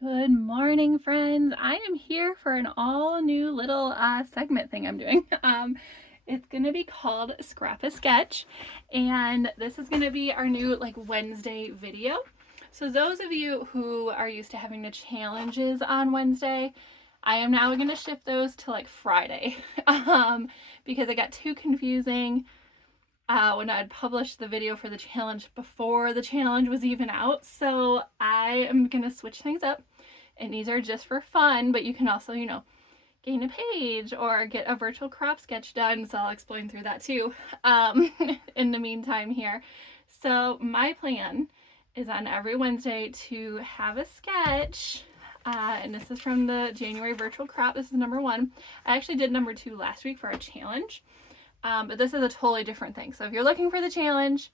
Good morning, friends. I am here for an all new little segment thing I'm doing. It's gonna be called Scrap a Sketch, and this is gonna be our new Wednesday video. So those of you who are used to having the challenges on Wednesday, I am now gonna shift those to Friday, because it got too confusing when I'd published the video for the challenge before the challenge was even out. So I am gonna switch things up, and these are just for fun, but you can also, gain a page or get a virtual crop sketch done. So I'll explain through that too in the meantime here. So my plan is on every Wednesday to have a sketch. And this is from the January virtual crop. This is number 1. I actually did number 2 last week for a challenge. But this is a totally different thing. So if you're looking for the challenge,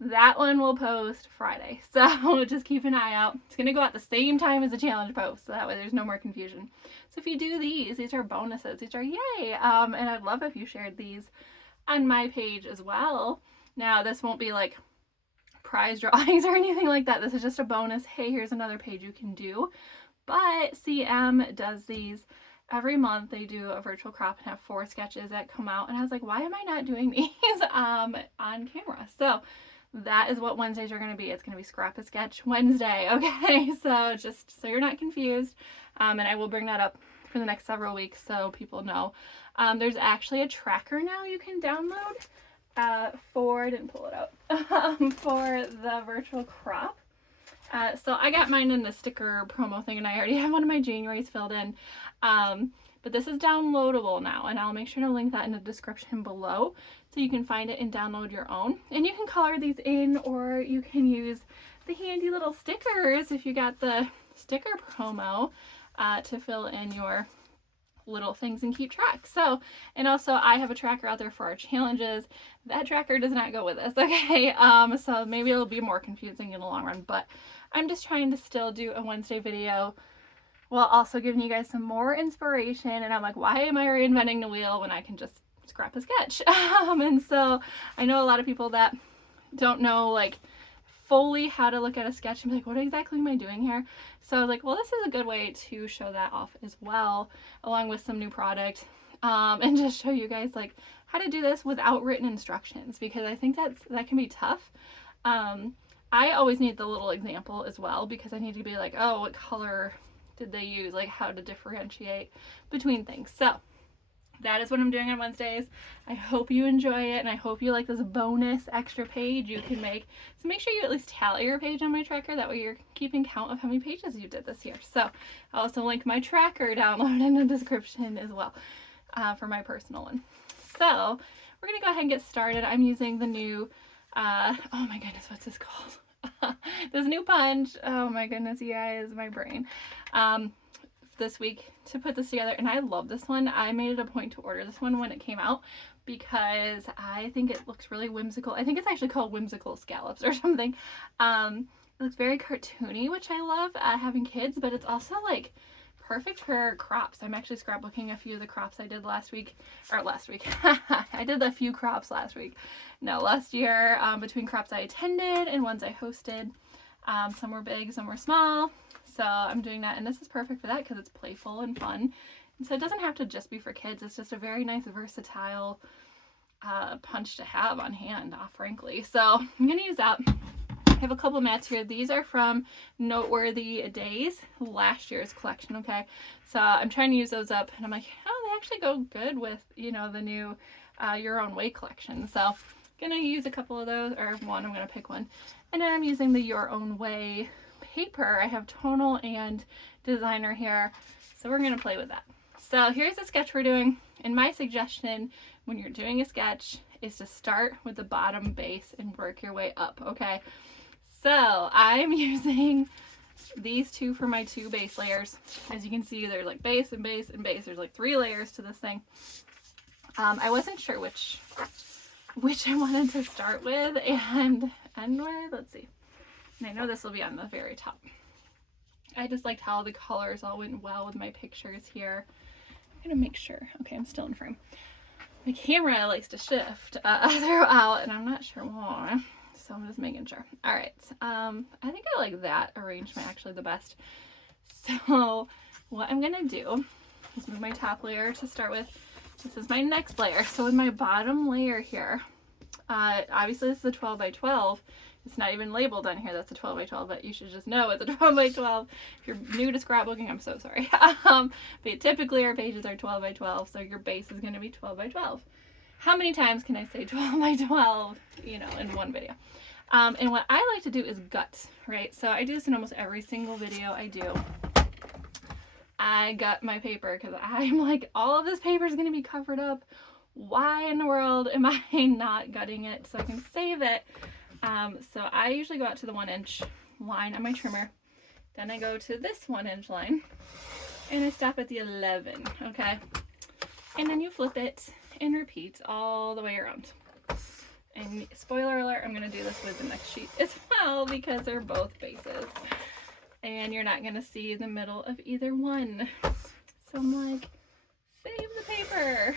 that one will post Friday. So just keep an eye out. It's going to go out the same time as the challenge post. So that way there's no more confusion. So if you do these are bonuses. These are yay. And I'd love if you shared these on my page as well. Now this won't be like prize drawings or anything like that. This is just a bonus. Hey, here's another page you can do. But CM does these every month. They do a virtual crop and have 4 sketches that come out, and I was like, why am I not doing these on camera? So that is what Wednesdays are going to be. It's going to be Scrap a Sketch Wednesday. Okay, so just so you're not confused, and I will bring that up for the next several weeks so people know. There's actually a tracker now you can download for, I didn't pull it out, for the virtual crop. So I got mine in the sticker promo thing, and I already have one of my January's filled in. But this is downloadable now, and I'll make sure to link that in the description below so you can find it and download your own. And you can color these in, or you can use the handy little stickers if you got the sticker promo to fill in your little things and keep track. So, and also I have a tracker out there for our challenges. That tracker does not go with this, okay? So maybe it'll be more confusing in the long run, but I'm just trying to still do a Wednesday video while also giving you guys some more inspiration. And I'm like, why am I reinventing the wheel when I can just scrap a sketch? And so I know a lot of people that don't know fully how to look at a sketch and be like, what exactly am I doing here? So I was like, well, this is a good way to show that off as well, along with some new product, and just show you guys how to do this without written instructions, because I think that can be tough. I always need the little example as well, because I need to be like, oh, what color did they use? How to differentiate between things. So that is what I'm doing on Wednesdays. I hope you enjoy it, and I hope you like this bonus extra page you can make. So make sure you at least tally your page on my tracker. That way you're keeping count of how many pages you did this year. So I'll also link my tracker download in the description as well for my personal one. So we're going to go ahead and get started. I'm using the new, oh my goodness, what's this called? This new punch. Oh my goodness, you guys, my brain. This week to put this together, and I love this one. I made it a point to order this one when it came out because I think it looks really whimsical. I think it's actually called Whimsical Scallops or something. It looks very cartoony, which I love having kids, but it's also perfect for crops. I'm actually scrapbooking a few of the crops I did last week. I did a few crops last week. No, last year, between crops I attended and ones I hosted. Some were big, some were small. So I'm doing that, and this is perfect for that because it's playful and fun. And so it doesn't have to just be for kids. It's just a very nice, versatile punch to have on hand, frankly. So I'm going to use that. I have a couple mats here. These are from Noteworthy Days, last year's collection, okay? So I'm trying to use those up, and I'm like, oh, they actually go good with, the new Your Own Way collection. So I'm going to use a couple of those, or one, I'm going to pick one. And then I'm using the Your Own Way paper. I have tonal and designer here, so we're going to play with that. So here's the sketch we're doing, and my suggestion when you're doing a sketch is to start with the bottom base and work your way up, okay? So I'm using these two for my 2 base layers. As you can see, there's base and base and base. There's 3 layers to this thing. I wasn't sure which I wanted to start with and end with. Let's see. And I know this will be on the very top. I just liked how the colors all went well with my pictures here. I'm gonna make sure. Okay, I'm still in frame. My camera likes to shift throughout, and I'm not sure why. So I'm just making sure. All right. I think I like that arrangement actually the best. So what I'm gonna do is move my top layer to start with. This is my next layer. So with my bottom layer here, obviously this is a 12 by 12. It's not even labeled on here that's a 12 by 12, but you should just know it's a 12 by 12. If you're new to scrapbooking, I'm so sorry. But typically our pages are 12 by 12, so your base is gonna be 12 by 12. How many times can I say 12 by 12, you know, in one video? And what I like to do is gut, right? So I do this in almost every single video I do. I gut my paper because I'm like, all of this paper is going to be covered up. Why in the world am I not gutting it so I can save it? So I usually go out to the 1-inch line on my trimmer. Then I go to this 1-inch line and I stop at the 11, okay? And then you flip it and repeat all the way around. And spoiler alert, I'm going to do this with the next sheet as well because they're both bases. And you're not going to see the middle of either one. So I'm like, save the paper.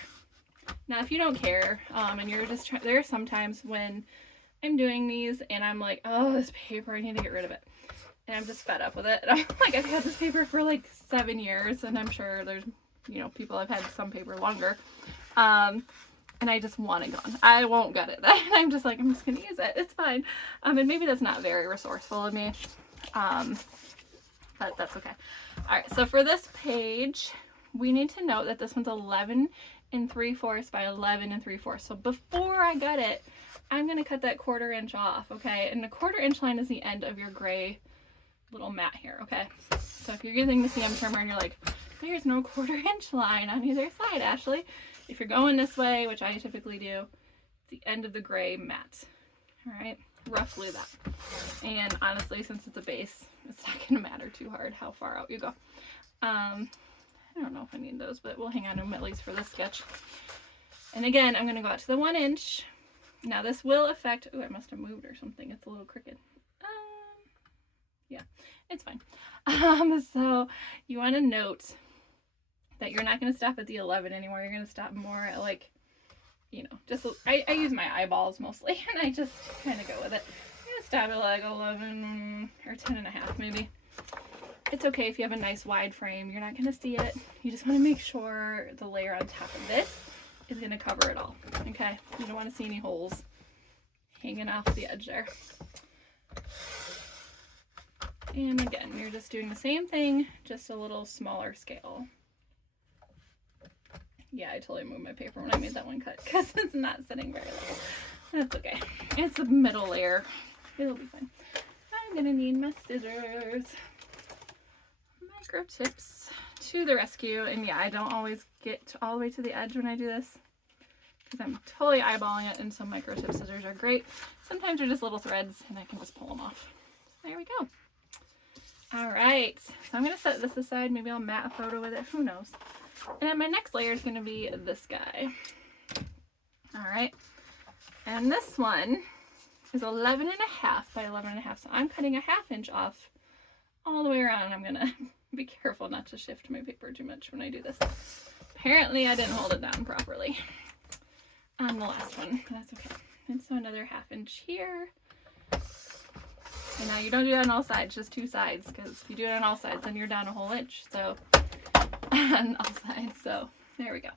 Now, if you don't care, and you're just trying, there are sometimes when I'm doing these and I'm like, oh, this paper, I need to get rid of it. And I'm just fed up with it. And I'm like, I've had this paper for like 7 years, and I'm sure there's, you know, people have had some paper longer. And I just want it gone. I won't gut it. I'm just like, I'm just going to use it. It's fine. And maybe that's not very resourceful of me. But that's okay. All right, so for this page, we need to note that this one's 11 3/4 by 11 3/4. So before I gut it, I'm going to cut that 1/4 inch off, okay? And the 1/4 inch line is the end of your gray little mat here, okay? So if you're using the CM trimmer and you're like, there's no 1/4 inch line on either side, Ashley. If you're going this way, which I typically do, it's the end of the gray mat, all right? Roughly that. And honestly, since it's a base, it's not going to matter too hard how far out you go. I don't know if I need those, but we'll hang on to them at least for this sketch. And again, I'm going to go out to the 1-inch. Now this will affect, oh, I must have moved or something. It's a little crooked. Yeah, it's fine. So you want to note that you're not going to stop at the 11 anymore. You're going to stop more at, like, you know, just, I use my eyeballs mostly, and I just kind of go with it. I'm going to stop at like 11 or 10.5 maybe. It's okay if you have a nice wide frame. You're not going to see it. You just want to make sure the layer on top of this is going to cover it all, okay? You don't want to see any holes hanging off the edge there. And again, you're just doing the same thing, just a little smaller scale. Yeah, I totally moved my paper when I made that one cut because it's not sitting very low. That's okay. It's a middle layer. It'll be fine. I'm going to need my scissors. Micro tips to the rescue. And yeah, I don't always get all the way to the edge when I do this because I'm totally eyeballing it, and so micro tip scissors are great. Sometimes they're just little threads and I can just pull them off. There we go. All right, so I'm going to set this aside. Maybe I'll mat a photo with it. Who knows? And then my next layer is going to be this guy. All right, and this one is 11.5 by 11.5. So I'm cutting a 1/2 inch off all the way around. I'm going to be careful not to shift my paper too much when I do this. Apparently I didn't hold it down properly on the last one, but that's okay. And so another 1/2 inch here. And now you don't do that on all sides, just 2 sides, because if you do it on all sides, then you're down a whole inch. So on all sides. So there we go.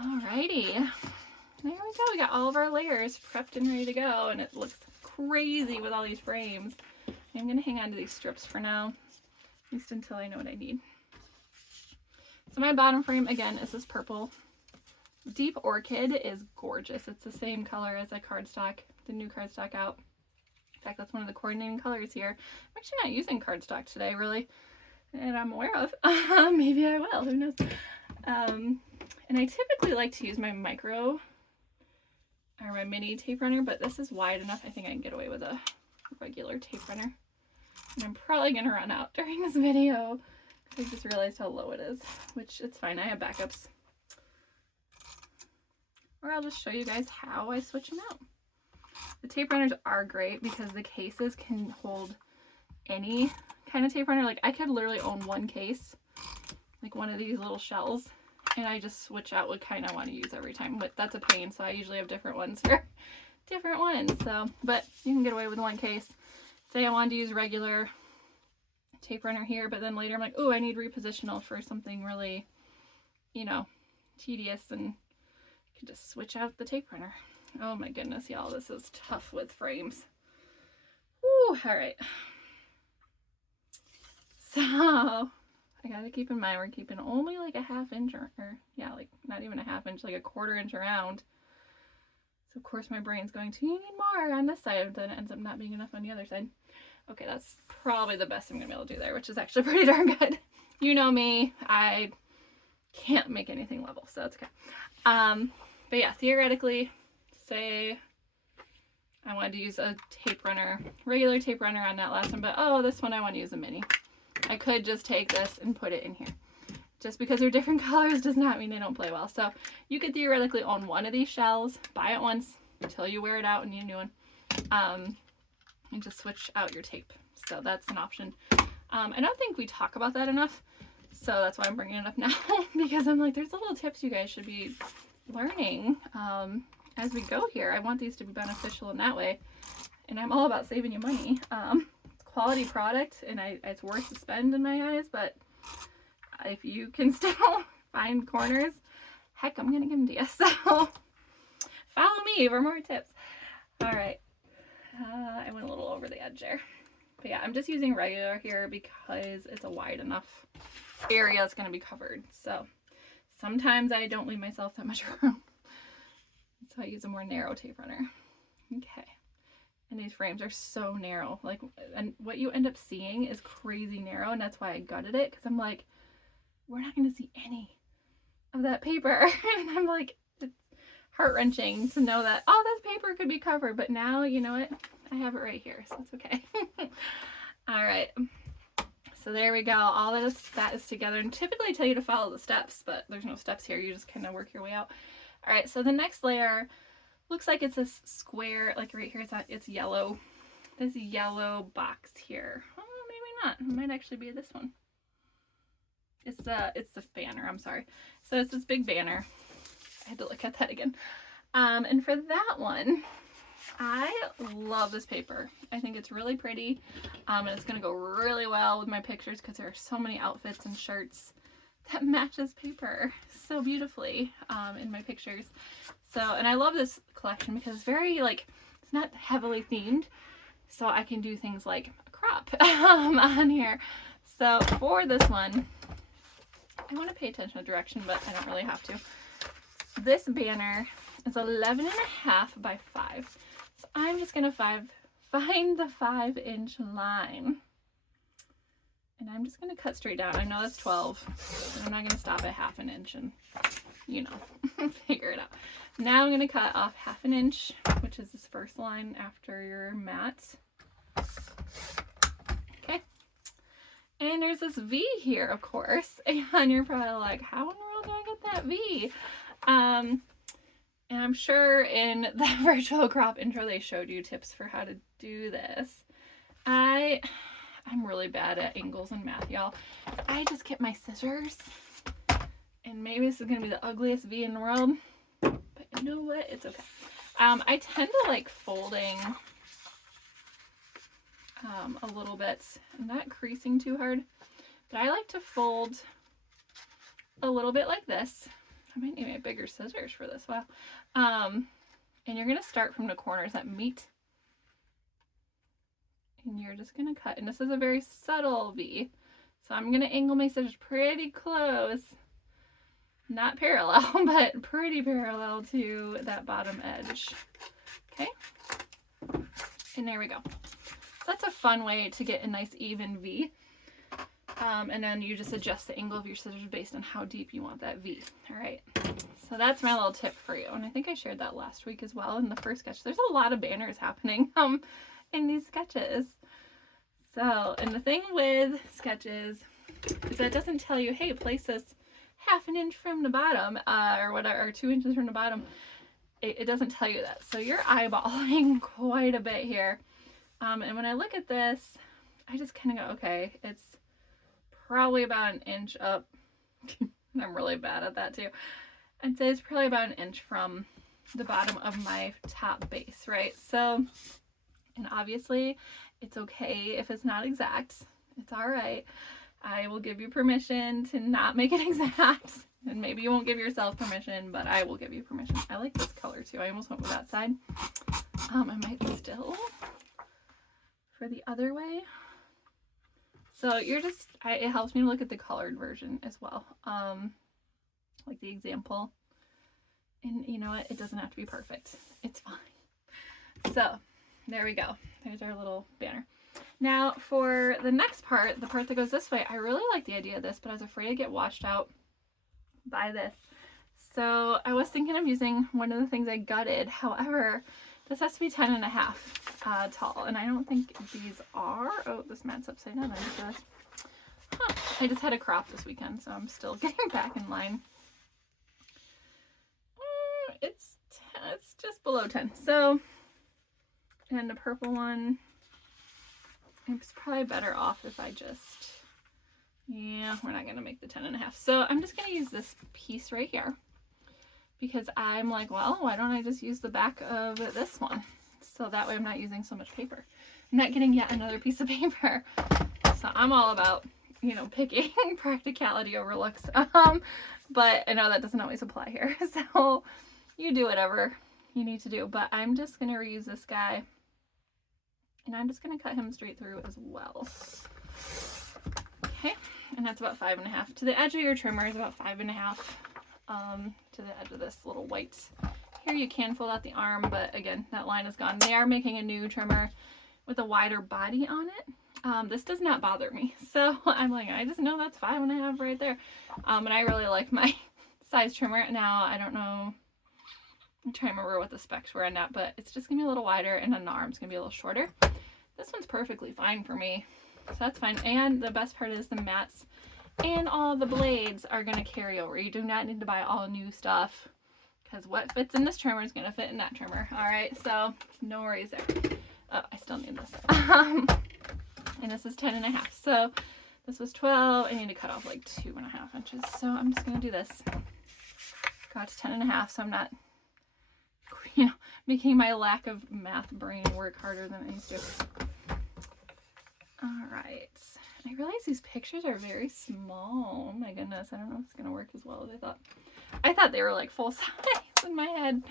Alrighty. There we go. We got all of our layers prepped and ready to go, and it looks crazy with all these frames. I'm going to hang on to these strips for now, at least until I know what I need. So my bottom frame, again, is this purple. Deep Orchid is gorgeous. It's the same color as a cardstock, the new cardstock out. In fact, that's one of the coordinating colors here. I'm actually not using cardstock today, really, and I'm aware of. Maybe I will, who knows. And I typically like to use my micro or my mini tape runner, but this is wide enough. I think I can get away with a regular tape runner. And I'm probably going to run out during this video because I just realized how low it is, which it's fine. I have backups. Or I'll just show you guys how I switch them out. The tape runners are great because the cases can hold any kind of tape runner. Like I could literally own one case, like one of these little shells, and I just switch out what kind I want to use every time. But that's a pain, so I usually have different ones for different ones. So, but you can get away with one case. Say I wanted to use regular tape runner here, but then later I'm like, oh, I need repositional for something really, you know, tedious, and I can just switch out the tape runner. Oh my goodness, y'all, this is tough with frames. Woo, all right. So I gotta keep in mind we're keeping only like a ½ inch or yeah, like not even a ½ inch, like a 1/4 inch around. So of course my brain's going to, you need more on this side, and then it ends up not being enough on the other side. Okay, that's probably the best I'm gonna be able to do there, which is actually pretty darn good. You know me, I can't make anything level, so it's okay. But yeah, theoretically, say I wanted to use a tape runner, regular tape runner on that last one, but oh, this one I want to use a mini. I could just take this and put it in here. Just because they're different colors does not mean they don't play well. So you could theoretically own one of these shells, buy it once until you wear it out and need a new one, and just switch out your tape. So that's an option. I don't think we talk about that enough, so that's why I'm bringing it up now, because I'm like, there's little tips you guys should be learning as we go here. I want these to be beneficial in that way, and I'm all about saving you money. It's quality product, and it's worth the spend in my eyes, but if you can still find corners, heck, I'm gonna give them to you. So follow me for more tips. All right, I went a little over the edge there, but yeah, I'm just using regular here because it's a wide enough area that's gonna be covered. So sometimes I don't leave myself that much room, so I use a more narrow tape runner. Okay, and these frames are so narrow, like, and what you end up seeing is crazy narrow, and that's why I gutted it, because I'm like, we're not going to see any of that paper. And I'm like, it's heart-wrenching to know that, oh, this paper could be covered, but now, you know what, I have it right here, so it's okay. All right, so there we go. All that is together, and typically I tell you to follow the steps, but there's no steps here. You just kind of work your way out. All right, so the next layer looks like it's a square, like right here, it's yellow. This yellow box here. Oh, maybe not. It might actually be this one. It's the banner, I'm sorry. So it's this big banner. I had to look at that again. And for that one, I love this paper. I think it's really pretty. And it's gonna go really well with my pictures because there are so many outfits and shirts that matches paper so beautifully in my pictures. So, and I love this collection because it's very, like, it's not heavily themed. So I can do things like a crop on here. So for this one, I want to pay attention to direction, but I don't really have to. This banner is 11.5 by 5. So I'm just going to find the 5-inch line. And I'm just going to cut straight down. I know that's 12. And I'm not going to stop at ½ an inch and, you know, figure it out. Now I'm going to cut off ½ an inch, which is this first line after your mat. And there's this V here, of course, and you're probably like, how in the world do I get that V? And I'm sure in the virtual crop intro they showed you tips for how to do this. I'm really bad at angles and math, y'all. I just get my scissors, and maybe this is gonna be the ugliest V in the world, but you know what? It's okay. I tend to like folding a little bit. I'm not creasing too hard, but I like to fold a little bit like this. I might need my bigger scissors for this. Wow. And you're going to start from the corners that meet, and you're just going to cut. And this is a very subtle V, so I'm going to angle my scissors pretty close, not parallel, but pretty parallel to that bottom edge. Okay, and there we go. That's a fun way to get a nice even V. And then you just adjust the angle of your scissors based on how deep you want that V. All right, so that's my little tip for you. And I think I shared that last week as well in the first sketch. There's a lot of banners happening in these sketches. So, and the thing with sketches is that it doesn't tell you, hey, place this ½ an inch from the bottom, or whatever, or 2 inches from the bottom. It doesn't tell you that. So you're eyeballing quite a bit here. And when I look at this, I just kind of go, okay, it's probably about 1 inch up. I'm really bad at that too. I'd say it's probably about 1 inch from the bottom of my top base, right? So, and obviously it's okay if it's not exact. It's all right. I will give you permission to not make it exact. And maybe you won't give yourself permission, but I will give you permission. I like this color too. I almost went with that side. I might still for the other way. So you're just, it helps me look at the colored version as well. Like the example. And you know what? It doesn't have to be perfect. It's fine. So there we go. There's our little banner. Now for the next part, the part that goes this way, I really like the idea of this, but I was afraid to get washed out by this. So I was thinking of using one of the things I gutted. However, this has to be 10.5 tall, and I don't think these are. Oh, this mat's upside down. I just realized. Huh. I just had a crop this weekend, so I'm still getting back in line. It's just below 10. So, and the purple one, it's probably better off if I just, yeah, we're not going to make the 10.5. So I'm just going to use this piece right here because I'm like, well, why don't I just use the back of this one? So that way I'm not using so much paper. I'm not getting yet another piece of paper. So I'm all about, you know, picking practicality over looks. But I know that doesn't always apply here. So you do whatever you need to do. But I'm just going to reuse this guy. And I'm just going to cut him straight through as well. Okay, and that's about 5.5. To the edge of your trimmer is about 5.5 to the edge of this little white. Here you can fold out the arm, but again, that line is gone. They are making a new trimmer with a wider body on it. This does not bother me. So I'm like, I just know that's 5.5 right there. And I really like my size trimmer. Now, I don't know, I'm trying to remember what the specs were on that, but it's just gonna be a little wider and then the arm's gonna be a little shorter. This one's perfectly fine for me, so that's fine. And the best part is the mats and all the blades are gonna carry over. You do not need to buy all new stuff because what fits in this trimmer is gonna fit in that trimmer. All right, so no worries there. Oh, I still need this. And this is 10.5. So this was 12. I need to cut off like 2.5 inches. So I'm just gonna do this. Got to 10.5, so I'm not, you know, making my lack of math brain work harder than it needs to. All right. I realize these pictures are very small. Oh my goodness. I don't know if it's going to work as well as I thought. I thought they were like full size in my head.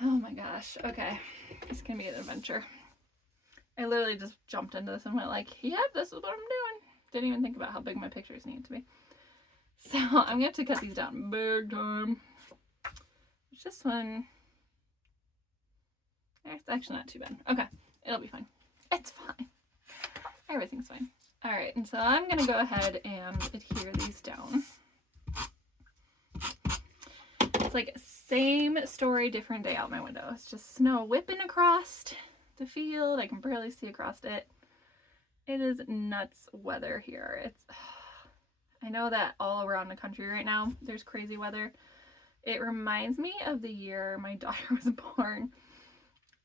Oh my gosh. Okay. It's going to be an adventure. I literally just jumped into this and went like, yep, this is what I'm doing. Didn't even think about how big my pictures need to be. So I'm going to have to cut these down big time. This one, it's actually not too bad. Okay, it'll be fine. It's fine. Everything's fine. All right, and so I'm gonna go ahead and adhere these down. It's like same story, different day out my window. It's just snow whipping across the field. I can barely see across it. It is nuts weather here. It's, I know that all around the country right now, there's crazy weather. It reminds me of the year my daughter was born.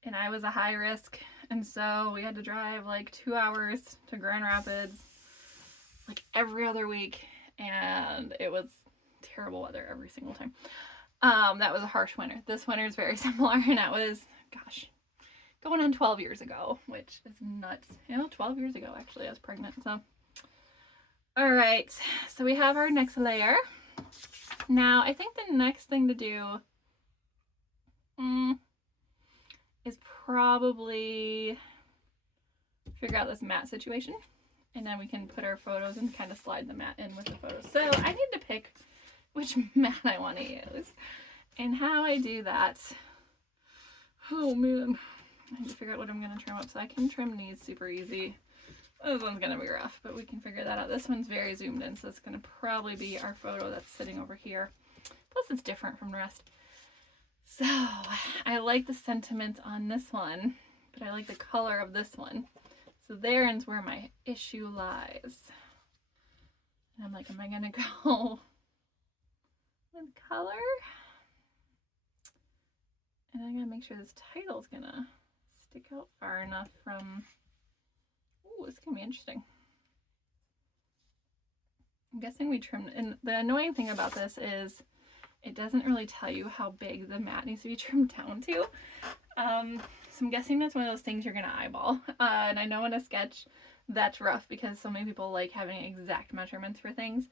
And I was a high risk, and so we had to drive like 2 hours to Grand Rapids like every other week, and it was terrible weather every single time. That was a harsh winter. This winter is very similar, and that was, gosh, going on 12 years ago, which is nuts. You know, 12 years ago actually I was pregnant. So all right, so we have our next layer. Now I think the next thing to do is probably figure out this mat situation, and then we can put our photos and kind of slide the mat in with the photos. So I need to pick which mat I want to use and how I do that. Oh man, I need to figure out what I'm going to trim up. So I can trim these super easy. This one's going to be rough, but we can figure that out. This one's very zoomed in, so it's going to probably be our photo that's sitting over here. Plus it's different from the rest. So I like the sentiment on this one, but I like the color of this one. So there's where my issue lies. And I'm like, am I going to go with color? And I got to make sure this title's going to stick out far enough from, ooh, it's going to be interesting. I'm guessing we trimmed, and the annoying thing about this is it doesn't really tell you how big the mat needs to be trimmed down to. So I'm guessing that's one of those things you're going to eyeball. And I know in a sketch, that's rough because so many people like having exact measurements for things.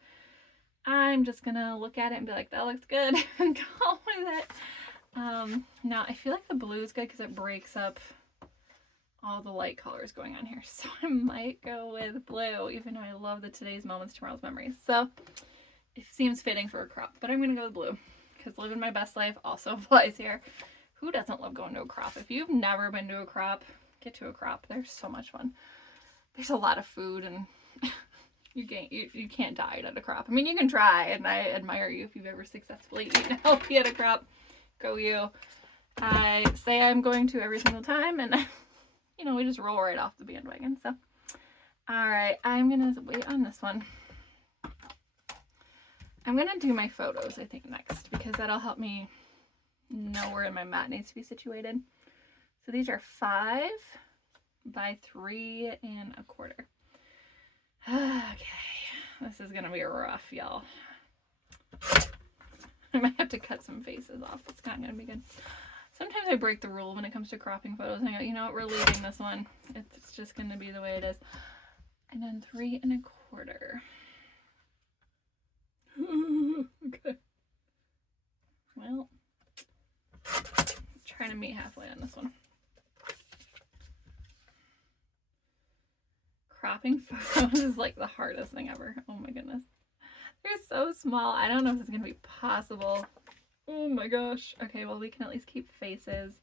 I'm just gonna look at it and be like, that looks good, and go with it. Now I feel like the blue is good because it breaks up all the light colors going on here. So I might go with blue, even though I love the today's moments, tomorrow's memories. So it seems fitting for a crop, but I'm gonna go with blue because living my best life also applies here. Who doesn't love going to a crop? If you've never been to a crop, get to a crop. They're so much fun. There's a lot of food, and you can't diet at a crop. I mean, you can try, and I admire you if you've ever successfully eaten healthy at a crop. Go you. I say I'm going to every single time, and you know, we just roll right off the bandwagon. So, all right, I'm gonna wait on this one. I'm gonna do my photos, I think, next, because that'll help me know where my mat needs to be situated. So these are 5 by 3 1/4. Okay, this is gonna be rough, y'all. I might have to cut some faces off. It's not gonna be good. Sometimes I break the rule when it comes to cropping photos. And I go, you know what, we're leaving this one. It's just gonna be the way it is. And then 3 1/4. Okay. Well, trying to meet halfway on this one. Cropping photos is like the hardest thing ever. Oh my goodness. They're so small. I don't know if it's gonna be possible. Oh my gosh. Okay, well, we can at least keep faces.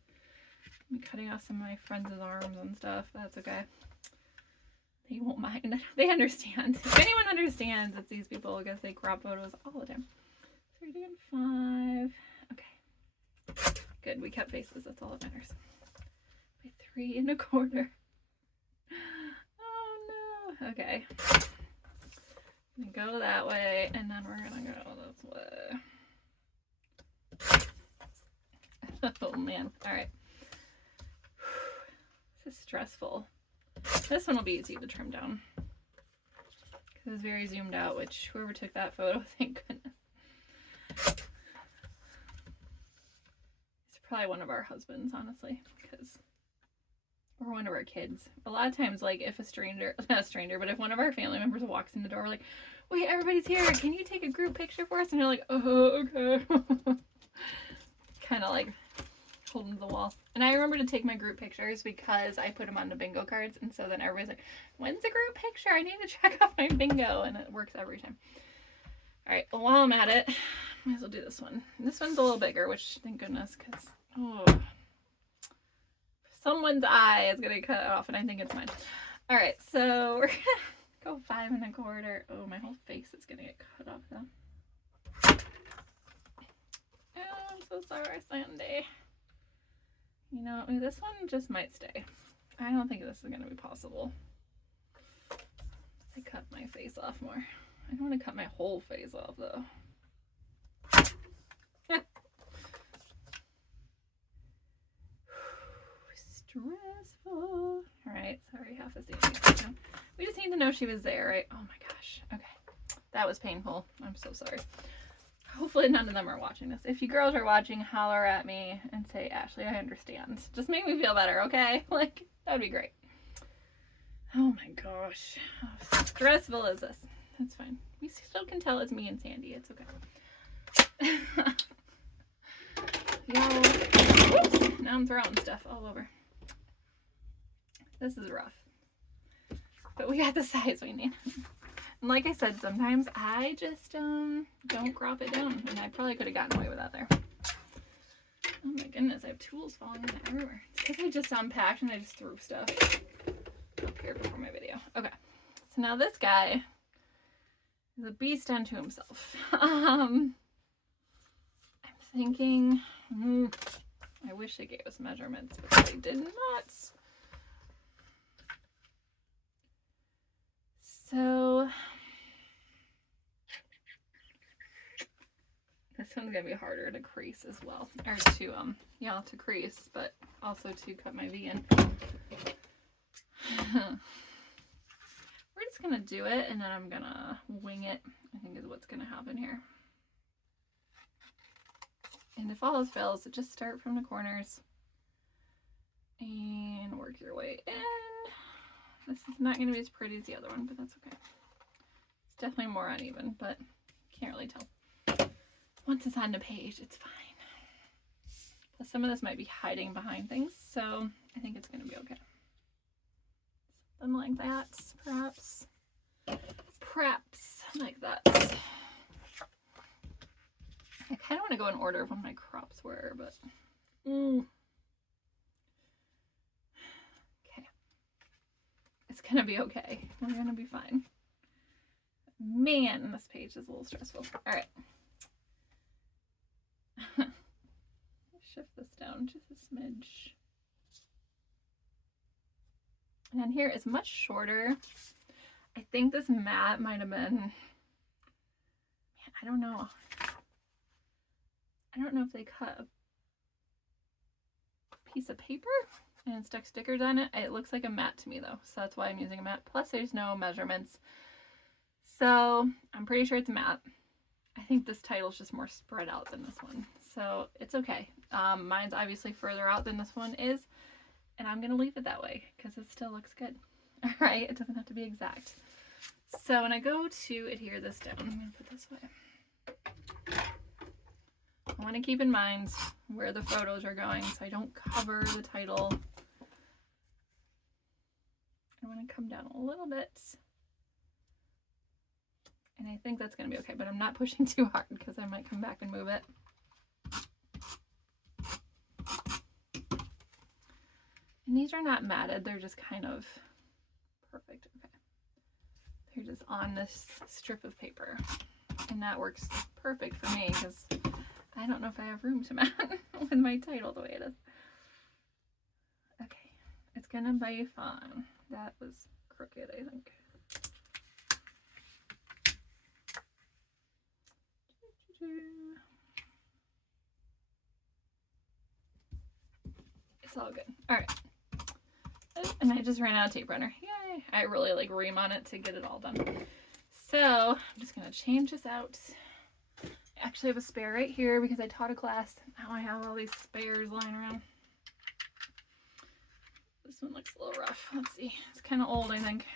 I'm cutting off some of my friends' arms and stuff. That's okay. They won't mind. They understand. If anyone understands, it's these people because they crop photos all the time. 3 and 5. Okay. Good. We kept faces. That's all that matters. By 3 1/4. Oh no. Okay. I'm gonna go that way, and then we're gonna go this way. Oh man. All right. This is stressful. This one will be easy to trim down because it's very zoomed out, which whoever took that photo, thank goodness. It's probably one of our husbands, honestly, or one of our kids. A lot of times, like, if a stranger, not a stranger, but if one of our family members walks in the door, we're like, wait, everybody's here, can you take a group picture for us? And you're like, oh, okay. Kind of like holding to the wall. And I remember to take my group pictures because I put them on the bingo cards, and so then everybody's like, when's the group picture? I need to check off my bingo, and it works every time. All right, well, while I'm at it, might as well do this one. This one's a little bigger, which thank goodness, because someone's eye is gonna cut off, and I think it's mine. All right, so we're gonna go 5 1/4. Oh, my whole face is gonna get cut off though. Oh, I'm so sorry, Sandy. You know, this one just might stay. I don't think this is gonna be possible. I cut my face off more. I don't want to cut my whole face off though. Stressful. All right, sorry, half a second. We just need to know she was there, right? Oh my gosh. Okay, that was painful. I'm so sorry. Hopefully none of them are watching this. If you girls are watching, holler at me and say, Ashley, I understand. Just make me feel better, okay? Like, that would be great. Oh my gosh. How stressful is this? That's fine. We still can tell it's me and Sandy. It's okay. Yo. Oops. Now I'm throwing stuff all over. This is rough. But we got the size we need. And like I said, sometimes I just don't crop it down. And I probably could have gotten away with that there. Oh my goodness, I have tools falling everywhere. It's because I just unpacked and I just threw stuff up here before my video. Okay, so now this guy is a beast unto himself. I'm thinking, I wish they gave us measurements, but they did not. So this one's gonna be harder to crease as well, or to to crease, but also to cut my V in. We're just gonna do it, and then I'm gonna wing it, I think is what's gonna happen here. And if all else fails, just start from the corners and work your way in. This is not going to be as pretty as the other one, but that's okay. It's definitely more uneven, but can't really tell. Once it's on the page, it's fine. Plus some of this might be hiding behind things, so I think it's going to be okay. Something like that, perhaps. Perhaps like that. I kind of want to go in order of when my crops were, but okay. It's going to be okay. We're going to be fine. Man, this page is a little stressful. All right. Shift this down just a smidge. And then here is much shorter. I think this mat might have been, man, I don't know. I don't know if they cut a piece of paper and stuck stickers on it. It looks like a mat to me though, so that's why I'm using a mat. Plus there's no measurements. So I'm pretty sure it's a mat. I think this title's just more spread out than this one. So it's okay. Mine's obviously further out than this one is. And I'm going to leave it that way because it still looks good. All right, it doesn't have to be exact. So when I go to adhere this down, I'm going to put this way. I want to keep in mind where the photos are going so I don't cover the title. I want to come down a little bit. And I think that's going to be okay, but I'm not pushing too hard because I might come back and move it. And these are not matted, they're just kind of perfect. Okay. They're just on this strip of paper. And that works perfect for me because I don't know if I have room to mat with my title the way it is. Okay, it's gonna be fine. That was crooked, I think. It's all good. All right. And I just ran out of tape runner. Yay! I really like ream on it to get it all done. So I'm just gonna change this out. I actually have a spare right here because I taught a class. Now I have all these spares lying around. This one looks a little rough. Let's see. It's kind of old, I think.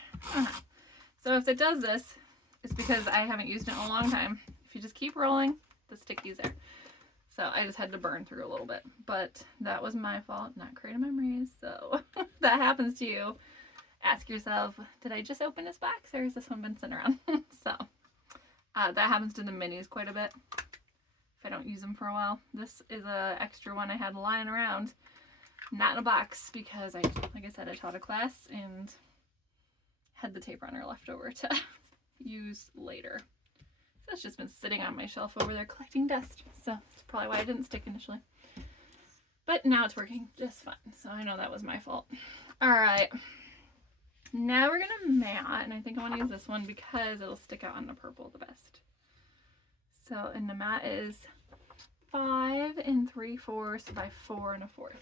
So if it does this, it's because I haven't used it in a long time. If you just keep rolling, the sticky's there. So I just had to burn through a little bit, but that was my fault, not creating memories. So if that happens to you, ask yourself, did I just open this box or has this one been sitting around? So that happens to the minis quite a bit if I don't use them for a while. This is a extra one I had lying around, not in a box because like I said, I taught a class and had the tape runner left over to use later. So it's just been sitting on my shelf over there collecting dust. So that's probably why I didn't stick initially. But now it's working just fine. So I know that was my fault. All right. Now we're going to mat. And I think I want to use this one because it'll stick out on the purple the best. So, and the mat is 5 3/4 by 4 1/4.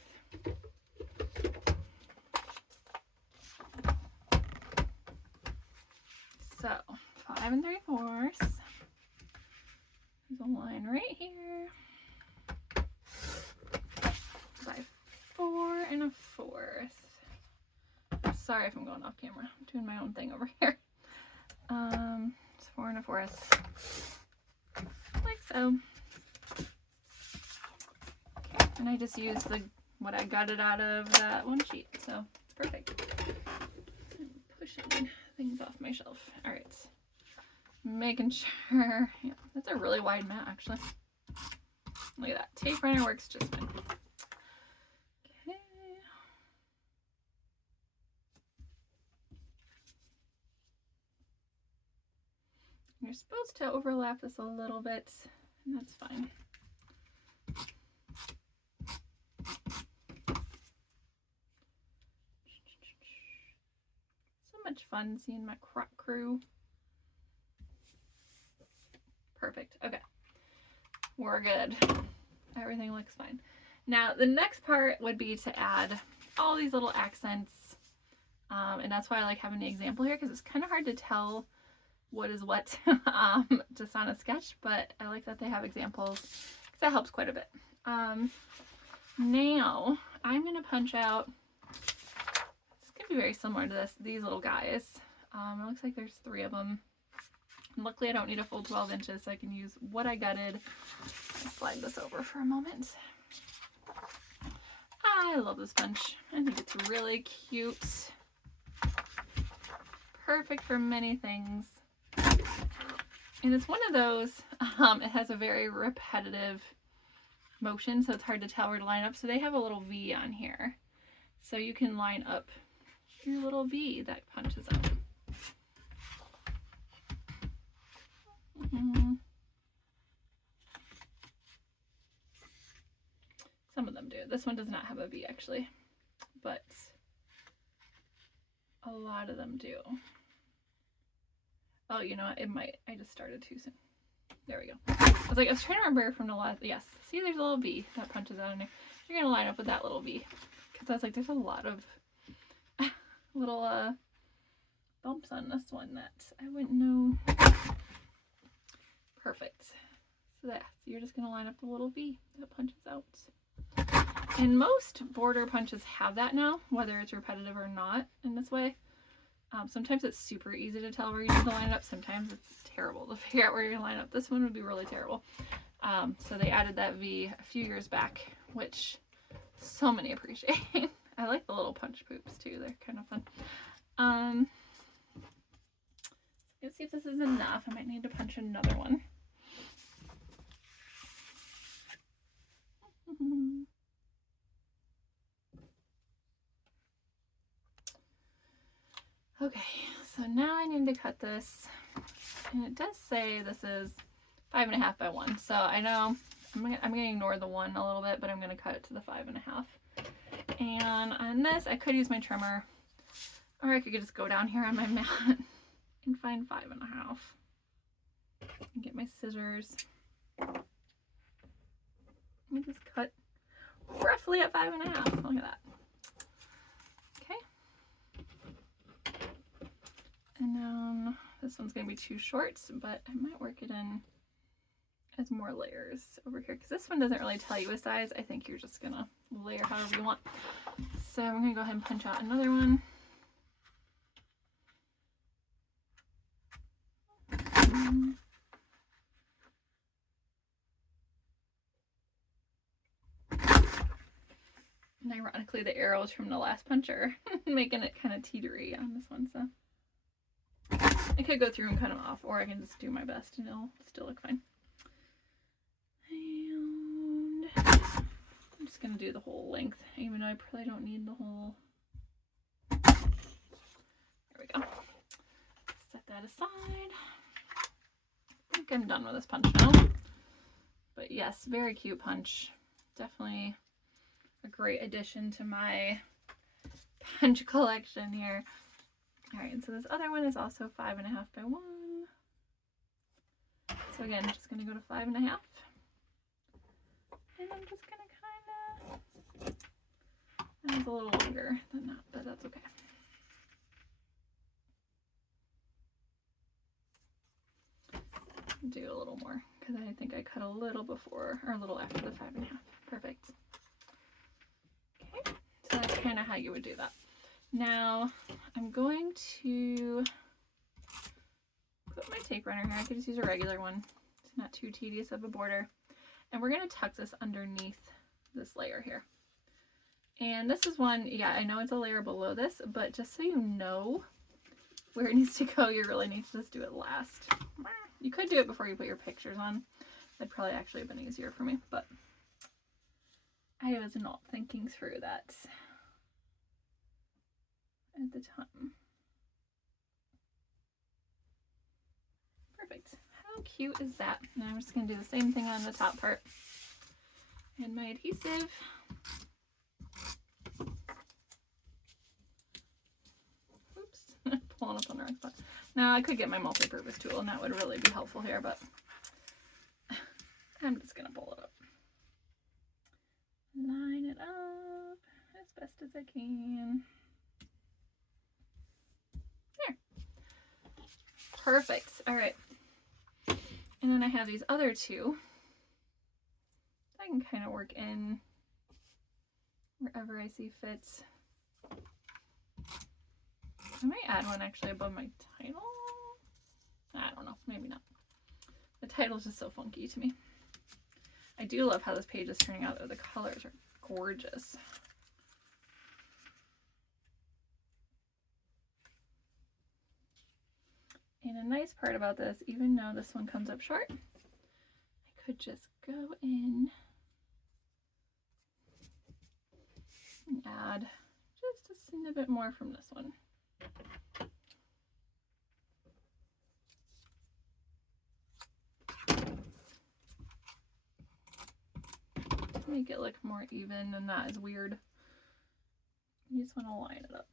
So 5 3/4. There's a line right here by 4 1/4. Sorry if I'm going off camera. I'm doing my own thing over here. It's 4 1/4, like so. Okay. And I just used what I got it out of that one sheet, so it's perfect. I'm pushing things off my shelf. All right. Making sure, yeah, that's a really wide mat actually. Look at that, tape runner works just fine. Okay. You're supposed to overlap this a little bit, and that's fine. So much fun seeing my crop crew. Perfect. Okay. We're good. Everything looks fine. Now, the next part would be to add all these little accents. And that's why I like having the example here because it's kind of hard to tell what is what just on a sketch, but I like that they have examples because that helps quite a bit. Now, I'm going to punch out, it's going be very similar to these little guys. It looks like there's 3 of them. And luckily I don't need a full 12 inches, so I can use what I gutted. I'll slide this over for a moment. I love this punch. I think it's really cute. Perfect for many things. And it's one of those, it has a very repetitive motion, so it's hard to tell where to line up. So they have a little V on here. So you can line up your little V that punches up. Some of them do. This one does not have a V actually, but a lot of them do. Oh, you know what? It might. I just started too soon. There we go. I was trying to remember from the last. Yes. See, there's a little V that punches out in there. You're going to line up with that little V. Because I was like, there's a lot of little bumps on this one that I wouldn't know. Perfect. So you're just going to line up the little V that punches out. And most border punches have that now, whether it's repetitive or not in this way. Sometimes it's super easy to tell where you need to line it up. Sometimes it's terrible to figure out where you're going to line up. This one would be really terrible. So they added that V a few years back, which so many appreciate. I like the little punch poops too. They're kind of fun. Let's see if this is enough. I might need to punch another one. Okay, so now I need to cut this, and it does say this is 5.5 by 1. So I know I'm gonna ignore the 1 a little bit, but I'm gonna cut it to the 5.5. And on this, I could use my trimmer, or I could just go down here on my mat and find 5.5. And get my scissors. Let me just cut roughly at 5.5. Look at that. Okay. And then this one's going to be too short, but I might work it in as more layers over here, because this one doesn't really tell you a size. I think you're just going to layer however you want. So I'm going to go ahead and punch out another one. And ironically, the arrows from the last puncher making it kind of teetery on this one, so I could go through and cut them off, or I can just do my best and it'll still look fine. And I'm just going to do the whole length, even though I probably don't need the whole. There we go. Set that aside. I think I'm done with this punch now. But yes, very cute punch. Definitely a great addition to my punch collection here. Alright, so this other one is also 5.5 by 1. So again, just going to go to 5.5. And I'm just going to kind of, that was a little longer than that, but that's okay. Do a little more, because I think I cut a little before, or a little after the 5.5. Perfect. Okay, so that's kind of how you would do that. Now, I'm going to put my tape runner here. I could just use a regular one. It's not too tedious of a border. And we're going to tuck this underneath this layer here. And this is one, yeah, I know it's a layer below this, but just so you know where it needs to go, you really need to just do it last. You could do it before you put your pictures on. That'd probably actually have been easier for me, but I was not thinking through that at the time. Perfect. How cute is that? Now I'm just going to do the same thing on the top part. And my adhesive. Oops, pulling up on the wrong spot. Now I could get my multi-purpose tool and that would really be helpful here, but I'm just going to pull it up. Line it up as best as I can. There. Perfect. All right. And then I have these other two. I can kind of work in wherever I see fits. I might add one actually above my title. I don't know, maybe not. The title's just so funky to me. I do love how this page is turning out though. The colors are gorgeous. And a nice part about this, even though this one comes up short, I could just go in and add just a snippet more from this one. To make it look more even and not as weird. You just want to line it up.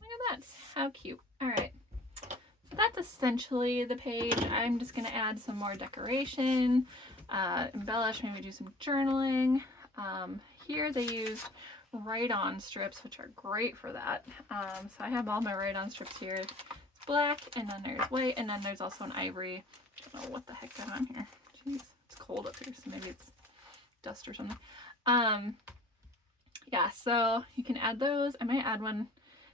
Look at that, how cute. All right, so that's essentially the page. I'm just gonna add some more decoration, embellish, maybe do some journaling. Here they used write-on strips, which are great for that. So I have all my write-on strips here. It's black, and then there's white, and then there's also an ivory. I don't know what the heck got on here. Jeez, it's cold up here, so maybe it's dust or something. Yeah, so you can add those. I might add one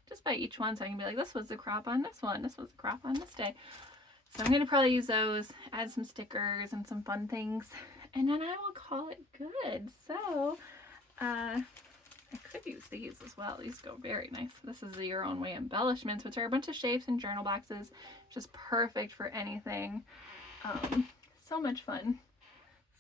just by each one, so I can be like, this was the crop on this one, this was the crop on this day. So I'm going to probably use those, add some stickers and some fun things, and then I will call it good. So I could use these as well. These go very nice. This is the Your Own Way embellishments, which are a bunch of shapes and journal boxes, just perfect for anything. So much fun.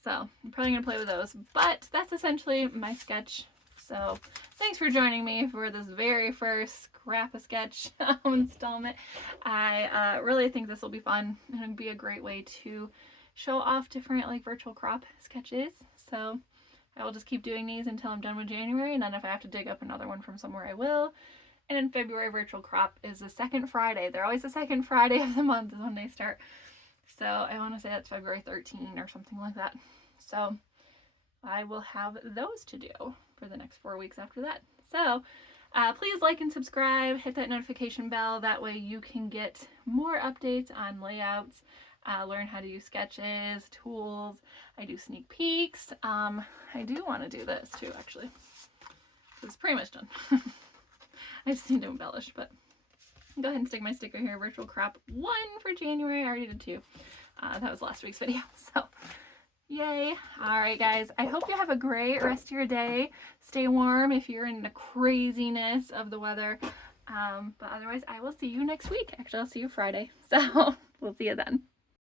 So I'm probably going to play with those, but that's essentially my sketch. So thanks for joining me for this very first Scrap-A-Sketch installment. I really think this will be fun and it'd be a great way to show off different like virtual crop sketches. So I will just keep doing these until I'm done with January, and then if I have to dig up another one from somewhere, I will. And in February, virtual crop is the second Friday. They're always the second Friday of the month is when they start. So I want to say that's February 13 or something like that. So I will have those to do for the next 4 weeks after that. So please like and subscribe, hit that notification bell. That way you can get more updates on layouts, learn how to use sketches, tools. I do sneak peeks. I do want to do this too, actually. It's pretty much done. I just need to embellish, but go ahead and stick my sticker here. Virtual crop 1 for January. I already did 2. That was last week's video. So yay. All right, guys. I hope you have a great rest of your day. Stay warm if you're in the craziness of the weather. But otherwise, I will see you next week. Actually, I'll see you Friday. So we'll see you then.